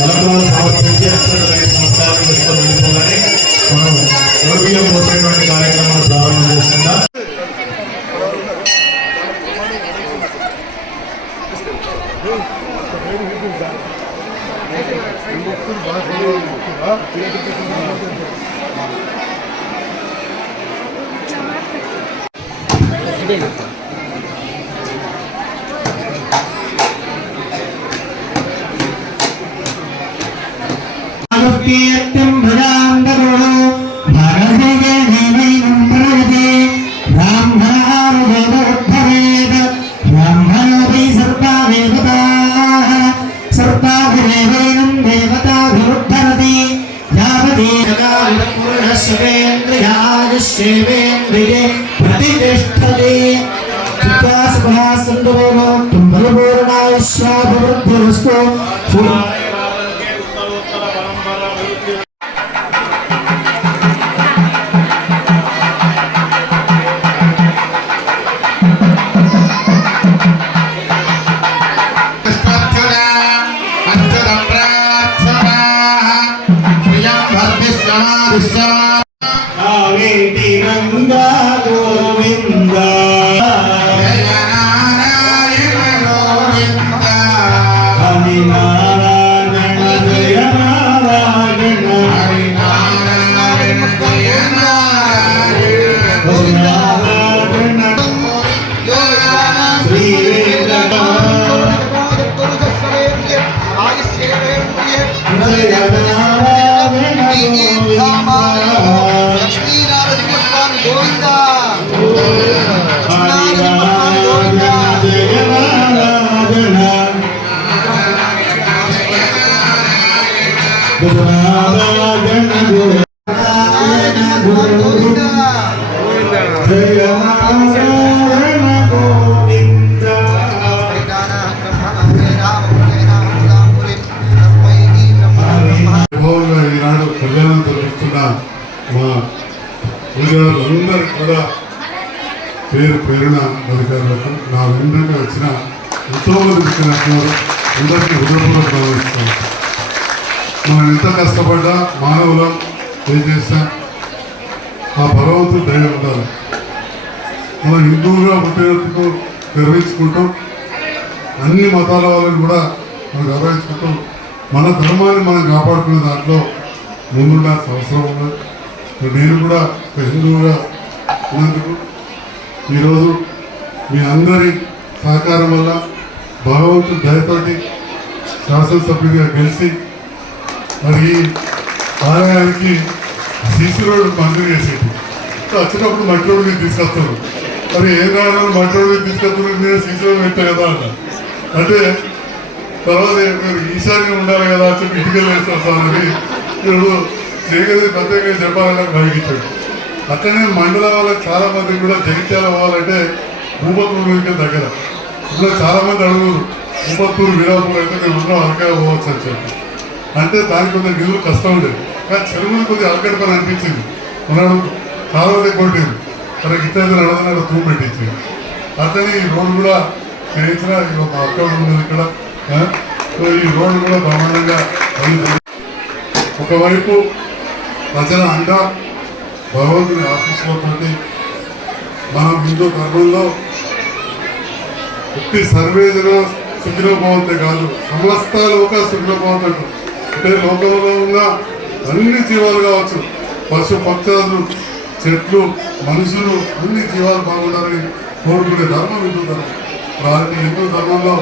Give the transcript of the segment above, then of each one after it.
తలపులను సమర్పించి అక్షరాలకి సంస్కారం చేసుకొని వెళ్ళిపోగానే మనం ఓడియం పోసేటువంటి కార్యక్రమాన్ని ప్రారంభం చేస్తున్నాం कीर्तिं भजान्दरुणो भगवते देवैनं प्रवते ब्राह्मणानुदेवोद्धरेत् ब्राह्मणोऽपि सर्वा देवताः सर्वाभिदेवैनं देवताभिरुद्धरति यावती जगाविपुरुषस्वेन्द्रियायुष्येवेन्द्रिये प्रतिष्ठति चित्तासुभासन्दुवेनो तुम्बरपूर्णायुष्याभिवृद्धिरस्तु పుష్పా గోవింద పూజారులందరికీ కూడా పేరు పేరున అధికారులకు నా వెంటనే వచ్చిన ఎంతో మంది అందరికీ హృదయపూర్వక భావిస్తాను మనం ఎంత కష్టపడ్డా మానవులం ఏం చేస్తాం? ఆ భగవంతుడు దయ ఉండాలి. మనం హిందువుగా పుట్టినందుకు గర్వించుకుంటాం అన్ని మతాల వాళ్ళని కూడా మనం గౌరవించుకుంటూ మన ధర్మాన్ని మనం కాపాడుకునే దాంట్లో ముందుండాల్సిన అవసరం ఉన్నది. నేను కూడా ఒక హిందువుగా ఉన్నందుకు ఈరోజు మీ అందరి సహకారం వల్ల భగవంతుడి దయతోటి శాసనసభ్యుడిగా గెలిచి మరి ఆలయానికి సీసీ రోడ్డు మంజూరు చేసేది. వచ్చినప్పుడు మట్టి రోడ్డు మీద తీసుకొస్తారు. మరి ఏ నాడు మట్టి రోడ్డు మీద తీసుకొస్తున్నారు మీద సీసీ రోడ్డు పెట్టా కదా అన్న అంటే తర్వాత మీరు ఈశాన్యం ఉండాలి కదా అని చెప్పి ఇటుకలు వేస్తారు సార్ అని ఇప్పుడు జగతి ప్రత్యేకంగా చెప్పాలని కలిగించాడు. అట్లనే మండల వాళ్ళకి చాలా మంది కూడా జగిత్యాల పోవాలంటే భూపత్పూర్కి దగ్గర. ఇప్పుడు చాలా మంది అడుగురు భూపత్పూర్ వీరాపూర్ అయితే మేము ఉన్నాం అరకాయ పోవచ్చు అని చెప్పి. అంటే దానికి కొంత నిధులు కష్టం ఉండేది. కానీ చెరువులు కొద్దిగా అలకటి పని అనిపించింది. ఉన్నాడు కాలువలే కొట్టింది. తన ఇతర అడగనాడు తూ పెట్టించింది అతని ఈ రోడ్డు కూడా చేయించిన మా అక్క అక్కడ ఉన్నది ఇక్కడ. సో ఈ రోడ్డు కూడా బ్రహ్మాండంగా అభివృద్ధి ఒకవైపు ప్రజల అండ భగవంతుని ఆశిస్తున్నటువంటి మనం హిందూ ధర్మంలో ఉట్టి సర్వేజన సుఖినోభవంతే కాదు సమస్త లోక సుఖిలో సుఖినోభవంతో అంటే లోకంలో ఉన్న అన్ని జీవాలు కావచ్చు. పశు పక్షాలు చెట్లు మనుషులు అన్ని జీవాలు బాగుండాలని కోరుకునే ధర్మం హిందూ ధర్మం. వారికి హిందూ ధర్మంలో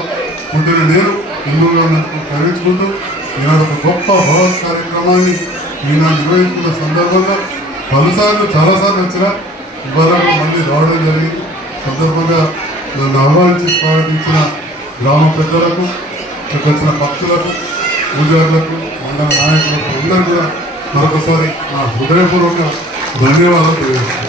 పుట్టిన నేను హిందువుగా కలిగించుకుంటూ ఈనాడు ఒక గొప్ప భగవత్ కార్యక్రమాన్ని ఈనాడు నిర్వహించుకున్న సందర్భంగా పలుసార్లు చాలాసార్లు వచ్చిన ఇవ్వరకు మళ్ళీ రావడం జరిగింది. సందర్భంగా నన్ను ఆహ్వానించి స్వాగతించిన గ్రామ పెద్దలకు ఇక్కడికి వచ్చిన భక్తులకు పూజారులకు మండల నాయకులకు అందరూ కూడా మరొకసారి నా హృదయపూర్వక ధన్యవాదాలు తెలియజేస్తాను